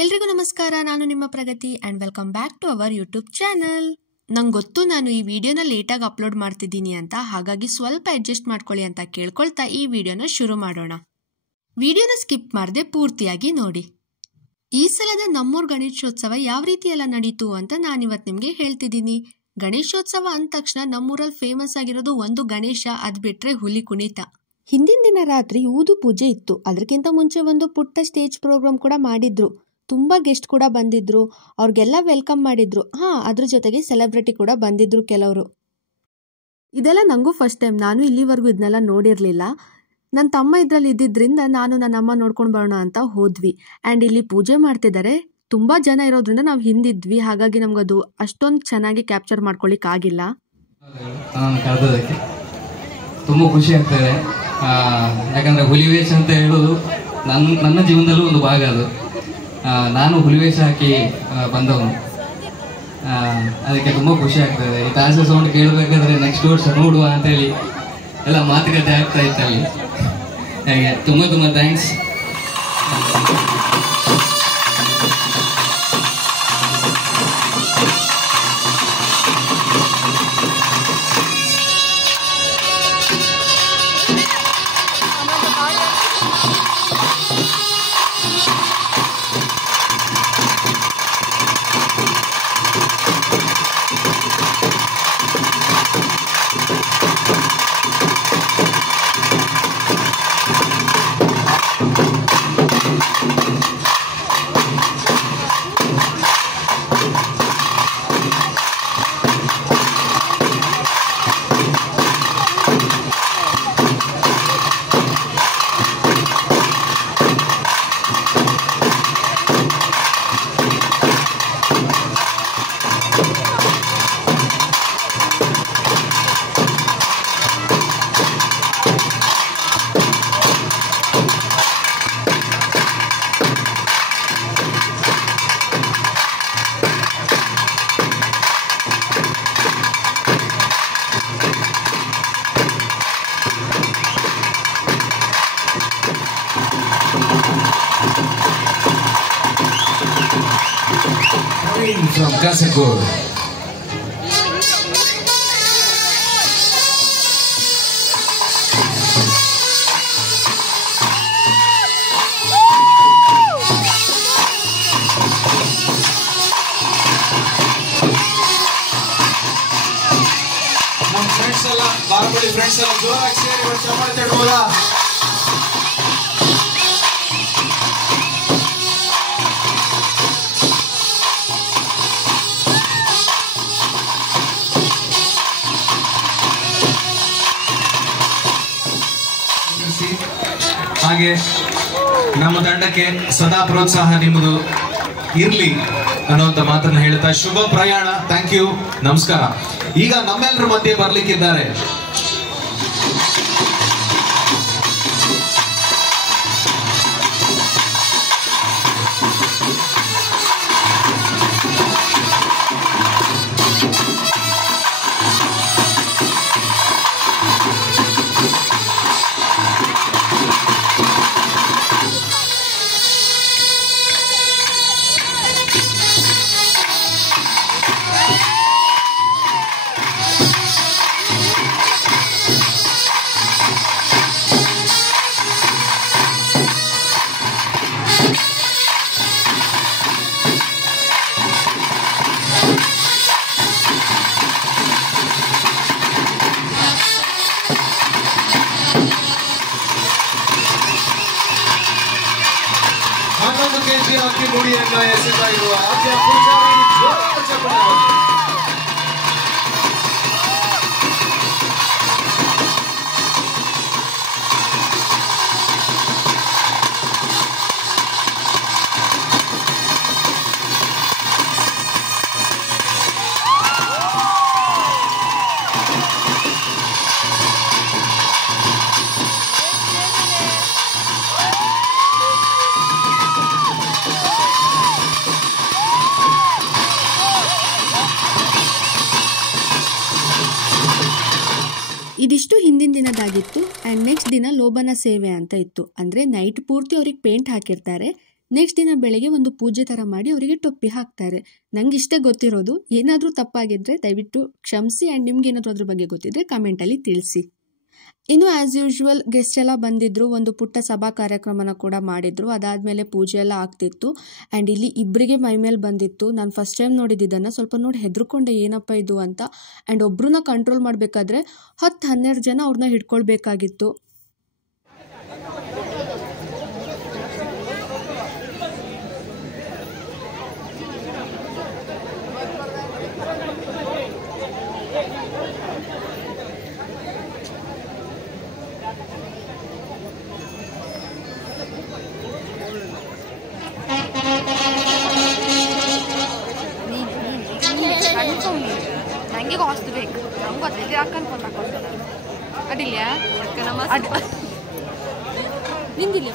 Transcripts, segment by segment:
ಎಲ್ರಿಗೂ ನಮಸ್ಕಾರ, ನಾನು ನಿಮ್ಮ Pragati and welcome back to our YouTube channel. ನಂಗೆ ಗೊತ್ತು ನಾನು ಈ ವಿಡಿಯೋನ ಲೇಟಾಗಿ ಅಪ್ಲೋಡ್ ಮಾಡ್ತಿದ್ದೀನಿ ಅಂತ, ಹಾಗಾಗಿ ಸ್ವಲ್ಪ ಅಡ್ಜಸ್ಟ್ ಮಾಡ್ಕೊಳ್ಳಿ ಅಂತ ಕೇಳ್ಕೊಳ್ತಾ ಈ ವಿಡಿಯೋನ ಶುರು ಮಾಡೋಣ. ವಿಡಿಯೋನ ಸ್ಕಿಪ್ ಮಾಡದೆ ಪೂರ್ತಿಯಾಗಿ ನೋಡಿ. ಈ ಸಲದ ನಮ್ಮೂರು ಗಣೇಶೋತ್ಸವ ಯಾವ ರೀತಿ ಎಲ್ಲ ನಡೀತು ಅಂತ ನಾನಿವತ್ತು ನಿಮಗೆ ಹೇಳ್ತಿದ್ದೀನಿ. ಗಣೇಶೋತ್ಸವ ಅಂದ ತಕ್ಷಣ ನಮ್ಮೂರಲ್ಲಿ ಫೇಮಸ್ ಆಗಿರೋದು ಒಂದು ಗಣೇಶ, ಅದು ಬಿಟ್ಟರೆ ಹುಲಿ ಕುಣಿತ. ಹಿಂದಿನ ದಿನ ರಾತ್ರಿ ಊದು ಪೂಜೆ ಇತ್ತು. ಅದಕ್ಕಿಂತ ಮುಂಚೆ ಒಂದು ಪುಟ್ಟ ಸ್ಟೇಜ್ ಪ್ರೋಗ್ರಾಮ್ ಕೂಡ ಮಾಡಿದ್ರು. ತುಂಬ ಗೆಸ್ಟ್ ಕೂಡ ಬಂದಿದ್ರು, ಅವ್ರಿಗೆಲ್ಲ ವೆಲ್ಕಮ್ ಮಾಡಿದ್ರು. ಅದ್ರ ಜೊತೆಗೆ ಸೆಲೆಬ್ರಿಟಿ ಕೂಡ ಬಂದಿದ್ರು ಕೆಲವರು. ಇದೆಲ್ಲ ನನಗೂ ಫಸ್ಟ್ ಟೈಮ್, ನಾನು ಇಲ್ಲಿವರೆಗೂ ಇದನ್ನೆಲ್ಲ ನೋಡಿರಲಿಲ್ಲ. ನನ್ನ ತಮ್ಮ ಇದರಲ್ಲಿ ಇದ್ದಿದ್ದರಿಂದ ನಾನು ನನ್ನ ಅಮ್ಮ ನೋಡ್ಕೊಂಡು ಬರೋಣ ಅಂತ ಹೋದ್ವಿ. ಆ್ಯಂಡ್ ಇಲ್ಲಿ ಪೂಜೆ ಮಾಡ್ತಿದ್ದಾರೆ. ತುಂಬ ಜನ ಇರೋದ್ರಿಂದ ನಾವು ಹಿಂದಿದ್ವಿ, ಹಾಗಾಗಿ ನಮಗದು ಅಷ್ಟೊಂದು ಚೆನ್ನಾಗಿ ಕ್ಯಾಪ್ಚರ್ ಮಾಡ್ಕೊಳ್ಳಿಕ್ಕೆ ಆಗಿಲ್ಲ. ಕರೆದೋದಕ್ಕೆ ತುಂಬ ಖುಷಿ ಆಗ್ತದೆ. ಯಾಕಂದರೆ ಹುಲಿವೇಷ ಅಂತ ಹೇಳೋದು ನನ್ನ ಜೀವನದಲ್ಲೂ ಒಂದು ಭಾಗ. ಅದು ನಾನು ಹುಲಿವೇಷ ಹಾಕಿ ಬಂದವನು, ಅದಕ್ಕೆ ತುಂಬ ಖುಷಿ ಆಗ್ತದೆ. ಈ ತಾಸೆ ಸೌಂಡ್ ಕೇಳಬೇಕಾದ್ರೆ ನೆಕ್ಸ್ಟ್ ವರ್ಷ ನೋಡುವ ಅಂತೇಳಿ ಎಲ್ಲ ಮಾತುಕತೆ ಆಗ್ತಾ ಇತ್ತಲ್ಲಿ. ಹಾಗೆ ತುಂಬ ಥ್ಯಾಂಕ್ಸ್. From Kasagod. ನಮ್ಮ ಫ್ರೆಂಡ್ಸ್ ಎಲ್ಲ ಬಾರ್ಬಳಿ ಫ್ರೆಂಡ್ಸ್ ಎಲ್ಲ ಜೋರಾಗಿ ಸೇರಿ ವರ್ಷ ಮಾಡ್ತಿರ್ಬೋದಾ? ಹಾಗೆ ನಮ್ಮ ತಂಡಕ್ಕೆ ಸದಾ ಪ್ರೋತ್ಸಾಹ ನಿಮ್ಮದು ಇರ್ಲಿ ಅನ್ನುವಂತ ಮಾತನ್ನ ಹೇಳ್ತಾ ಶುಭ ಪ್ರಯಾಣ. ಥ್ಯಾಂಕ್ ಯು, ನಮಸ್ಕಾರ. ಈಗ ನಮ್ಮೆಲ್ಲರ ಮಧ್ಯೆ ಬರ್ಲಿಕ್ಕಿದ್ದಾರೆ ಅಕ್ಕಿ ಮುಡಿಯನ್ನು ಎಸೆತಾ ಇರುವ ಆದ್ಯ ಪೂಜಾರಿ ಜೋರಾದ ಚಪ್ಪಾಳೆ. ಇದಿಷ್ಟು ಹಿಂದಿನ ದಿನದಾಗಿತ್ತು. ಆ್ಯಂಡ್ ನೆಕ್ಸ್ಟ್ ದಿನ ಲೋಬನ ಸೇವೆ ಅಂತ ಇತ್ತು. ಅಂದರೆ ನೈಟ್ ಪೂರ್ತಿ ಅವ್ರಿಗೆ ಪೇಂಟ್ ಹಾಕಿರ್ತಾರೆ. ನೆಕ್ಸ್ಟ್ ದಿನ ಬೆಳಗ್ಗೆ ಒಂದು ಪೂಜೆ ಥರ ಮಾಡಿ ಅವರಿಗೆ ಟೊಪ್ಪಿ ಹಾಕ್ತಾರೆ. ನಂಗೆ ಇಷ್ಟೇ ಗೊತ್ತಿರೋದು. ಏನಾದರೂ ತಪ್ಪಾಗಿದ್ದರೆ ದಯವಿಟ್ಟು ಕ್ಷಮಿಸಿ. ಆ್ಯಂಡ್ ನಿಮ್ಗೆ ಏನಾದರೂ ಅದ್ರ ಬಗ್ಗೆ ಗೊತ್ತಿದ್ದರೆ ಕಮೆಂಟಲ್ಲಿ ತಿಳಿಸಿ. ಇನ್ನು ಆ್ಯಸ್ ಯೂಶ್ವಲ್ ಗೆಸ್ಟ್ ಎಲ್ಲ ಬಂದಿದ್ದರು. ಒಂದು ಪುಟ್ಟ ಸಭಾ ಕಾರ್ಯಕ್ರಮನ ಕೂಡ ಮಾಡಿದರು. ಅದಾದಮೇಲೆ ಪೂಜೆ ಎಲ್ಲ ಆಗ್ತಿತ್ತು. ಆ್ಯಂಡ್ ಇಲ್ಲಿ ಇಬ್ಬರಿಗೆ ಮೈ ಮೇಲೆ ಬಂದಿತ್ತು. ನಾನು ಫಸ್ಟ್ ಟೈಮ್ ನೋಡಿದ್ದನ್ನು ಸ್ವಲ್ಪ ನೋಡಿ ಹೆದರ್ಕೊಂಡೆ, ಏನಪ್ಪ ಇದು ಅಂತ. ಆ್ಯಂಡ್ ಒಬ್ಬರನ್ನ ಕಂಟ್ರೋಲ್ ಮಾಡಬೇಕಾದ್ರೆ 10-12 ಜನ ಅವ್ರನ್ನ ಹಿಡ್ಕೊಳ್ಬೇಕಾಗಿತ್ತು. ನನಗೆ ಕಾಸ್ಟ್ ಬೇಕು. ನಮ್ಗೆ ಅದ್ರಲ್ಲಿ ಹಾಕೊಂಡು ಅಡಿಲ್ಲ ನಿಂದಿಲ್ಲ.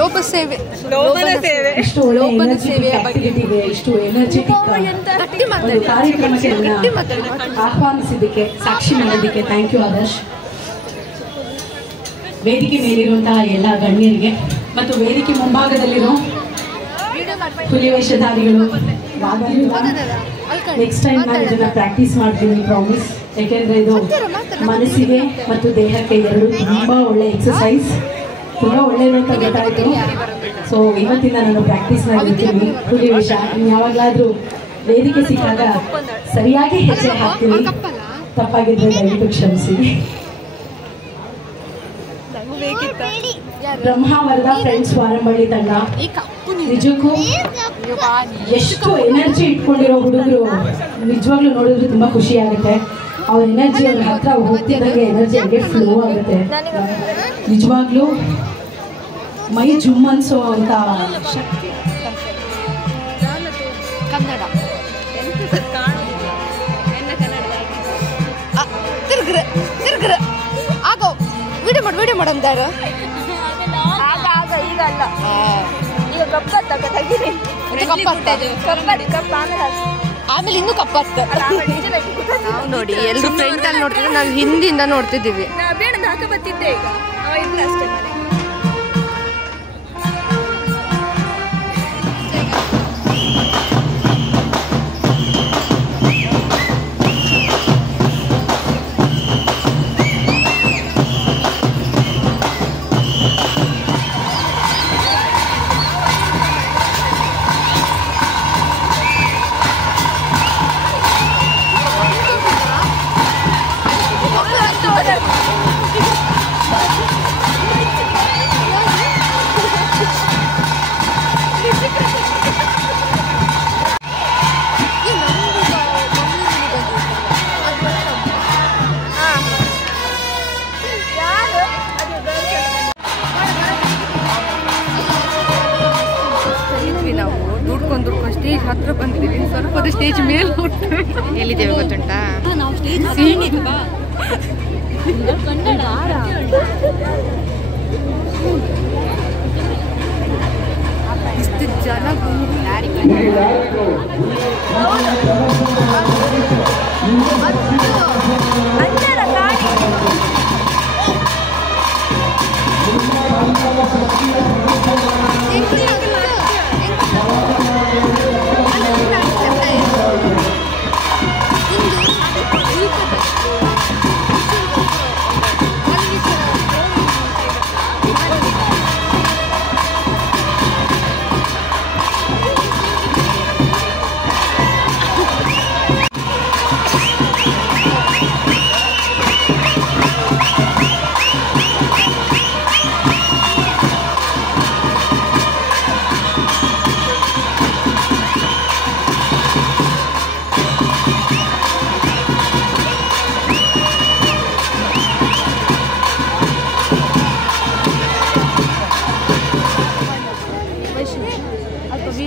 ಲೋಪ ಸೇವೆ ಆಹ್ವಾನಿಸಿದ್ದಕ್ಕೆ, ಸಾಕ್ಷಿ ಮಾಡೋದಕ್ಕೆ ಥ್ಯಾಂಕ್ ಯು ಆದರ್ಶ್. ವೇದಿಕೆ ಮೇಲಿರುವಂತಹ ಎಲ್ಲ ಗಣ್ಯರಿಗೆ ಮತ್ತು ವೇದಿಕೆ ಮುಂಭಾಗದಲ್ಲಿರೋ ಹುಲಿ ವೇಷಧಾರಿಗಳು, ನೆಕ್ಸ್ಟ್ ಟೈಮ್ ನಾನು ಇದನ್ನ ಪ್ರಾಕ್ಟೀಸ್ ಮಾಡ್ತೀನಿ, ಪ್ರಾಮಿಸ್. ಯಾಕೆಂದ್ರೆ ಇದು ಮನಸ್ಸಿಗೆ ಮತ್ತು ದೇಹಕ್ಕೆ ಎರಡು ತುಂಬಾ ಒಳ್ಳೆ ಎಕ್ಸಸೈಸ್, ತುಂಬಾ ಒಳ್ಳೇದು ಅಂತ ಗೊತ್ತಾಯ್ತು. ಸೊ ಇವತ್ತಿಂದ ನಾನು ಪ್ರಾಕ್ಟೀಸ್ ಮಾಡಿರ್ತೀನಿ ಹುಲಿ ವೇಷ. ಯಾವಾಗಲಾದ್ರೂ ವೇದಿಕೆ ಸಿಕ್ಕಾಗ ಸರಿಯಾಗಿ ಹೆಜ್ಜೆ ಹಾಕ್ತೀನಿ. ತಪ್ಪಾಗಿದ್ರೆ ದಯವಿಟ್ಟು ಕ್ಷಮಿಸಿ. ಬ್ರಹ್ಮಾವರದ ಫ್ರೆಂಡ್ಸ್ ವಾರಂಬಳ್ಳಿ ತಂಡ ನಿಜಕ್ಕೂ ಎಷ್ಟು ಎನರ್ಜಿ ಇಟ್ಕೊಂಡಿರೋ ಹುಡುಗರು. ನಿಜವಾಗ್ಲೂ ನೋಡಿದ್ರೆ ತುಂಬಾ ಖುಷಿ ಆಗುತ್ತೆ. ಅವ್ರ ಎನರ್ಜಿ ಅವ್ರ ಹತ್ರ ಹೋಗ್ತಿದ್ದಂಗೆ ಎನರ್ಜಿ ಹಂಗೆ ಫ್ಲೋ ಆಗುತ್ತೆ. ನಿಜವಾಗ್ಲೂ ಮೈ ಜುಮ್ ಅನ್ಸೋ ಅಂತ ಶಕ್ತಿ. ಕನ್ನಡ ತಿರ್ಗ್ರ ಆಗೋ ವಿಡಿಯೋ ಮಾಡಂದಾರ ಈಗ ಅಲ್ಲ, ಈಗ ಆಮೇಲೆ ಇನ್ನೂ ಕಪ್ಪತ್ತ. ನಾವು ನೋಡಿ ಎಲ್ಲರೂ ಫ್ರಂಟ್ ಅಲ್ಲಿ ನೋಡ್ತಿದ್ವಿ, ನಾವು ಹಿಂದಿಂದ ನೋಡ್ತಿದ್ದೀವಿ. ದುಡ್ಕೊಂಡು ಸ್ಟೇಜ್ ಹತ್ರ ಬಂದಿದ್ದೀವಿ. ಸ್ವಲ್ಪ ಸ್ಟೇಜ್ ಮೇಲೆ ಎಲ್ಲಿದ್ದೇವೆ ಗೊತ್ತುಂಟಾ? ನಾವು ಸ್ಟೇಜ್ ಇಷ್ಟು ಜನ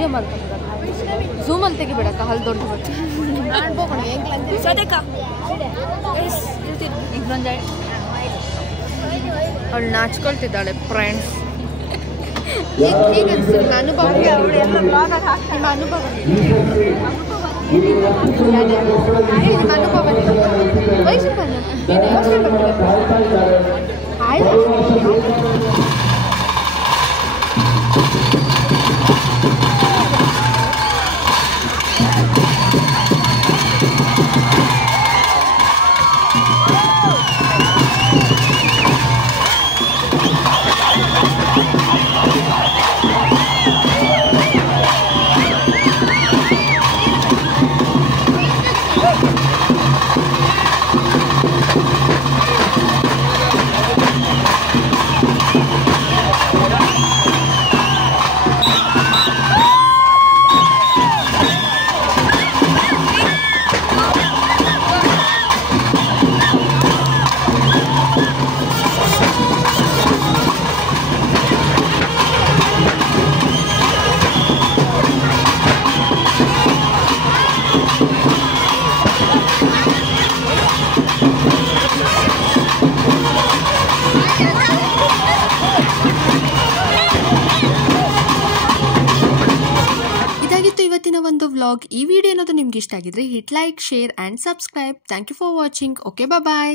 ವಿಡಿಯೋ ಮಾಡ್ಕೊಂಡು ಝೂಮಲ್ಲಿ ತೆಗಿಬಿಡಕ್ಕ ಹಲ್ ದೊಡ್ಡ ಅವಳು ನಾಚ್ಕೊಳ್ತಿದ್ದಾಳೆ ಫ್ರೆಂಡ್ಸ್. ಹೇಗೆ ಅನ್ಸಿಲ್ಲ ಅನುಭವ? ನಿಮ್ಮ ಅನುಭವ ಇವತ್ತಿನ ಒಂದು ವ್ಲಾಗ್. ಈ ವಿಡಿಯೋ ಏನಾದರೂ ನಿಮ್ಗೆ ಇಷ್ಟ ಆಗಿದ್ರೆ hit like, share and subscribe. Thank you for watching. Okay, bye.